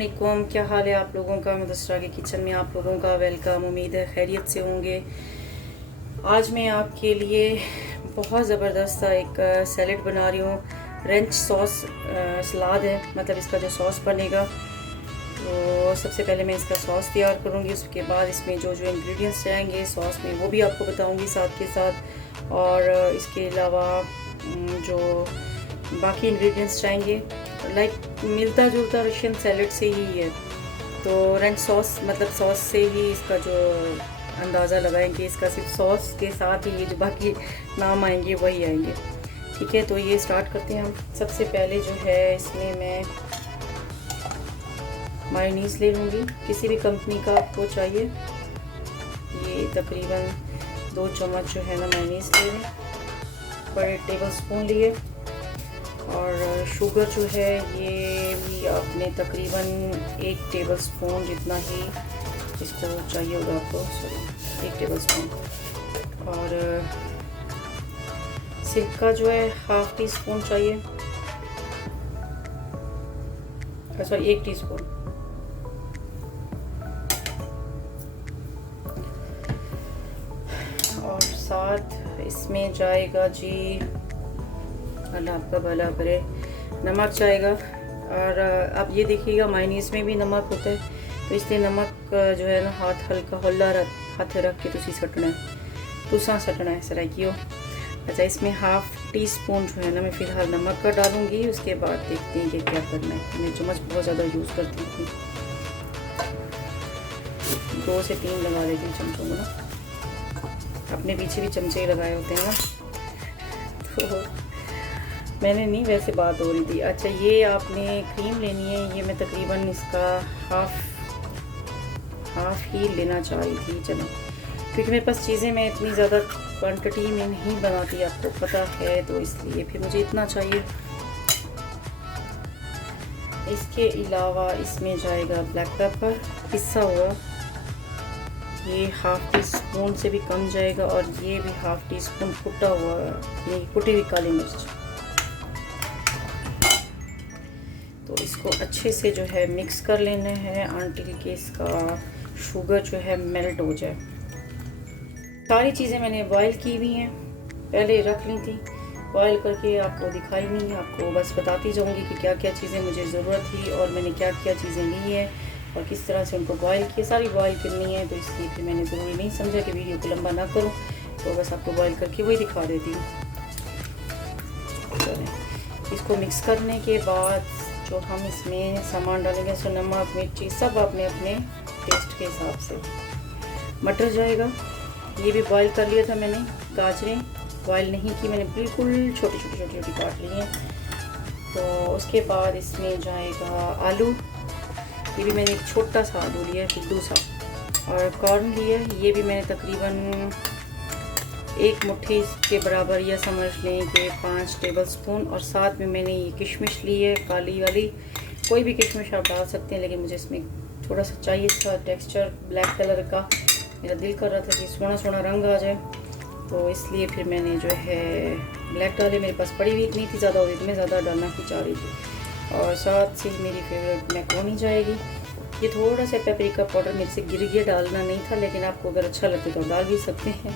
अस्सलामुअलैकुम, क्या हाल है आप लोगों का। मुदस्सरा के किचन में आप लोगों का वेलकम। उम्मीद है खैरियत से होंगे। आज मैं आपके लिए बहुत ज़बरदस्त सा एक सैलेड बना रही हूँ। रेंच सॉस सलाद है, मतलब इसका जो सॉस बनेगा। तो सबसे पहले मैं इसका सॉस तैयार करूँगी, उसके बाद इसमें जो जो इंग्रेडिएंट्स जाएंगे सॉस में वो भी आपको बताऊँगी साथ के साथ। और इसके अलावा जो बाकी इंग्रेडिएंट्स जाएंगे लाइक मिलता जुलता रशियन सैलेड से ही है। तो रेंच सॉस मतलब सॉस से ही इसका जो अंदाज़ा लगाएंगे, इसका सिर्फ सॉस के साथ ही ये जो बाकी नाम आएंगे वही आएंगे। ठीक है, तो ये स्टार्ट करते हैं हम। सबसे पहले जो है इसमें मैं मायोनीज़ ले लूँगी, किसी भी कंपनी का आपको चाहिए। ये तकरीबन 2 चम्मच जो है ना मायोनीज़ ले लें, बड़े टेबल स्पून लिए। और शुगर जो है ये भी आपने तकरीबन 1 टेबल स्पून जितना ही इसको चाहिए होगा आपको, सॉरी 1 टेबल स्पून। और सिरका जो है ½ टी स्पून चाहिए, सॉरी 1 टीस्पून। और साथ इसमें जाएगा जी, अल्लाह आपका भला करे, नमक जाएगा। और आप ये देखिएगा मायोनीज़ में भी नमक होता है, तो इसलिए नमक जो है ना हाथ हल्का हल्ला हाथ रख के तुसी सटना है, तुसा सटना है सराइकियो। अच्छा, इसमें ½ टी स्पून जो है ना मैं फ़िलहाल नमक का डालूँगी, उसके बाद देखते हैं कि क्या करना है। मैं चम्मच बहुत ज़्यादा यूज़ करती हूँ, 2 से 3 लगा लेती हूँ चमचों को ना, अपने पीछे भी चमचे लगाए होते हैं ना, तो मैंने नहीं, वैसे बात हो रही थी। अच्छा, ये आपने क्रीम लेनी है, ये मैं तकरीबन इसका हाफ ही लेना चाह रही थी। चलो, क्योंकि मेरे पास चीज़ें मैं इतनी ज़्यादा क्वांटिटी में नहीं बनाती, आपको पता है, तो इसलिए फिर मुझे इतना चाहिए। इसके अलावा इसमें जाएगा ब्लैक पेपर पिसा हुआ, ये ½ टी स्पून से भी कम जाएगा। और ये भी ½ टी स्पून कुटा हुआ, ये कुटी हुई काली मिर्च। तो इसको अच्छे से जो है मिक्स कर लेना है अंटिल के इसका शुगर जो है मेल्ट हो जाए। सारी चीज़ें मैंने बॉईल की हुई हैं, पहले रख ली थी, बॉईल करके आपको दिखाई नहीं, आपको बस बताती जाऊंगी कि क्या क्या चीज़ें मुझे ज़रूरत थी और मैंने क्या क्या चीज़ें ली हैं और किस तरह से उनको बॉईल किए। सारी बॉईल करनी है, तो इसलिए फिर मैंने ज़रूरी नहीं समझा कि वीडियो को लंबा ना करूँ, तो बस आपको बॉईल करके वही दिखा देती हूँ। इसको मिक्स करने के बाद जो हम इसमें सामान डालेंगे, सो नमक मिर्ची सब अपने अपने टेस्ट के हिसाब से। मटर जाएगा, ये भी बॉईल कर लिया था मैंने। गाजरें बॉईल नहीं की मैंने, बिल्कुल छोटी छोटी काट ली हैं। तो उसके बाद इसमें जाएगा आलू, ये भी मैंने एक छोटा सा आलू लिया है, फिद्दू सा। और कॉर्न लिया, ये भी मैंने तकरीबन 1 मुट्ठी के बराबर, या समझ लें कि 5 टेबल स्पून। और साथ में मैंने ये किशमिश ली है, काली वाली, कोई भी किशमिश आप डाल सकते हैं, लेकिन मुझे इसमें थोड़ा सा चाहिए था टेक्सचर ब्लैक कलर का। मेरा दिल कर रहा था कि सोना सोना रंग आ जाए, तो इसलिए फिर मैंने जो है ब्लैक डाले। मेरे पास पड़ी हुई इतनी थी ज़्यादा, और इतने ज़्यादा डालना ही चाह रही थी। और साथ से मेरी फेवरेट मैक्रोनी जाएगी, ये थोड़ा सा पेपरिका पाउडर मेरे से गिर गया, डालना नहीं था, लेकिन आपको अगर अच्छा लगता तो डाल भी सकते हैं।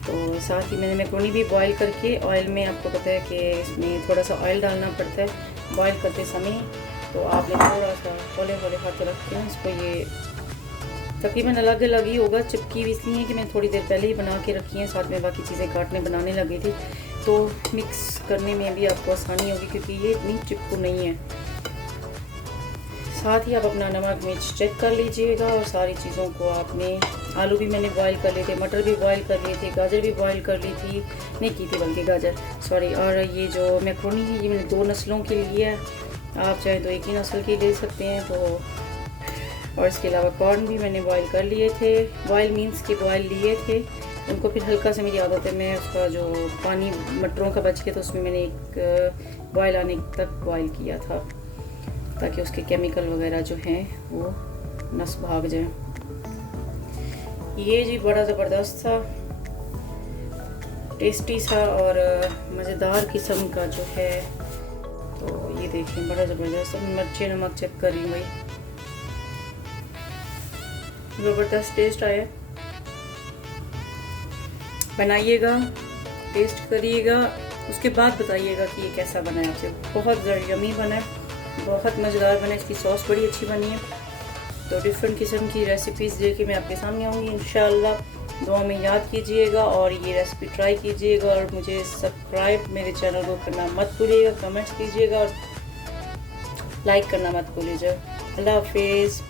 तो साथ ही मैंने मैक्रोनी भी बॉईल करके ऑयल में, आपको पता है कि इसमें थोड़ा सा ऑयल डालना पड़ता है बॉईल करते समय, तो आपने थोड़ा सा हौले हौले हाथ रख के इसको, ये तकरीबन अलग अलग ही होगा, चिपकी हुई इसलिए कि मैं थोड़ी देर पहले ही बना के रखी है, साथ में बाकी चीज़ें काटने बनाने लगी थी, तो मिक्स करने में भी आपको आसानी होगी क्योंकि ये इतनी चिपकू नहीं है। साथ ही आप अपना नमक मिर्च चेक कर लीजिएगा। और सारी चीज़ों को आपने, आलू भी मैंने बॉईल कर लिए थे, मटर भी बॉईल कर लिए थे, गाजर भी बॉईल कर ली थी, नहीं की थी बल्कि गाजर, सॉरी। और ये जो मैक्रोनी है ये मैंने 2 नस्लों के लिए है, आप चाहे तो एक ही नस्ल की ले सकते हैं। तो और इसके अलावा कॉर्न भी मैंने बॉईल कर लिए थे, बॉयल मीन्स के बॉयल लिए थे उनको, फिर हल्का से, मेरी आदत है, मैं उसका जो पानी मटरों का बच के, तो उसमें मैंने एक बॉयल आने तक बॉयल किया था, ताकि उसके केमिकल वगैरह जो हैं वो नस भाग जाए। ये जी बड़ा ज़बरदस्त सा, टेस्टी सा और मज़ेदार किस्म का जो है, तो ये देखें बड़ा ज़बरदस्त। मिर्ची नमक चेक करी भाई, ज़बरदस्त टेस्ट आया। बनाइएगा, टेस्ट करिएगा, उसके बाद बताइएगा कि ये कैसा बना है। आपसे बहुत यमी बना है, बहुत मज़ेदार बना है। इसकी सॉस बड़ी अच्छी बनी है। तो डिफरेंट किस्म की रेसिपीज़ लेके मैं आपके सामने आऊँगी इंशाल्लाह। दुआ में याद कीजिएगा और ये रेसिपी ट्राई कीजिएगा और मुझे सब्सक्राइब मेरे चैनल को करना मत भूलिएगा, कमेंट्स कीजिएगा और लाइक करना मत भूलिएगा। अल्लाह हाफिज़।